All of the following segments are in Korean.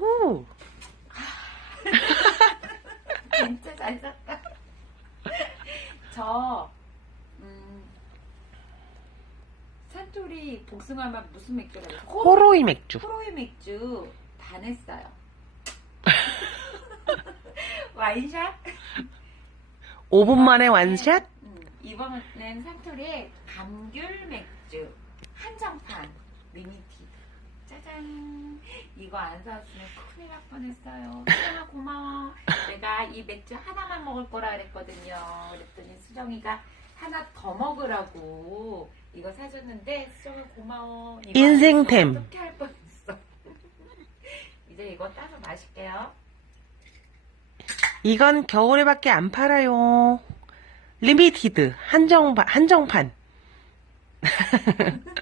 오. 진짜 잘 샀다. 저, 음, 산토리 복숭아맛 무슨 맥주라고 했어? 호로이 맥주. 호로이 맥주 반했어요. 와인샷? 5분 만에 완샷? 음, 이번엔 산토리의 감귤 맥주 한정판 리미티드. 짜잔. 이거 안 사왔으면 큰일 날 뻔했어요. 수정아 고마워. 내가 이 맥주 하나만 먹을 거라 그랬거든요. 그랬더니 수정이가 하나 더 먹으라고 이거 사줬는데 수정아 고마워. 이거 인생템. 안 사주면 어떻게 할 뻔했어. 이제 이거 따서 마실게요. 이건 겨울에밖에 안 팔아요. 리미티드 한정판 한정판.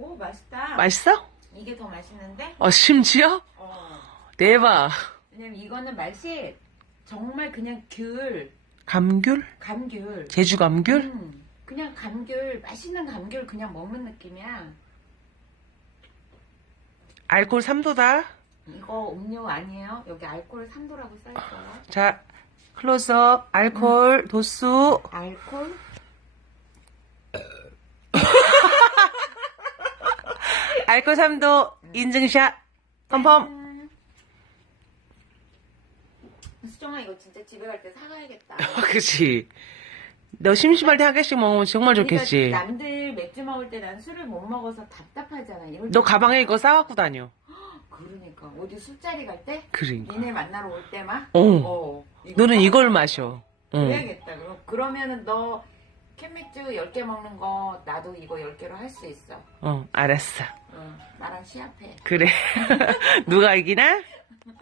오 맛있다. 맛있어? 이게 더 맛있는데? 어 심지어? 어. 대박. 왜냐면 이거는 맛이 정말 그냥 귤, 감귤? 감귤. 제주 감귤? 음, 그냥 감귤, 맛있는 감귤 그냥 먹는 느낌이야. 알코올 3도다. 이거 음료 아니에요? 여기 알코올 3도라고 써있어요. 자, 클로즈업 알코올 도수 알코올? 알코올 3도 인증샷 펌펌. 음. 수정아 이거 진짜 집에 갈 때 사가야겠다. 그치. 너 심심할 때 한 개씩 먹으면 정말 좋겠지. 그러니까 남들 맥주 먹을 때 난 술을 못 먹어서 답답하잖아. 이럴 너 때 가방에 이거 싸갖고 다녀. 그러니까 어디 술자리 갈 때? 그러니까. 니네 만나러 올 때만? 어. 어. 이거 너는 이걸 마셔. 응. 그래야겠다. 그럼 그러면은 너 캔맥주 10개 먹는 거 나도 이거 10개로 할 수 있어. 어, 알았어. 나랑 시합해. 그래. 누가 이기나?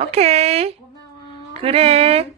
오케이. 고마워. 그래.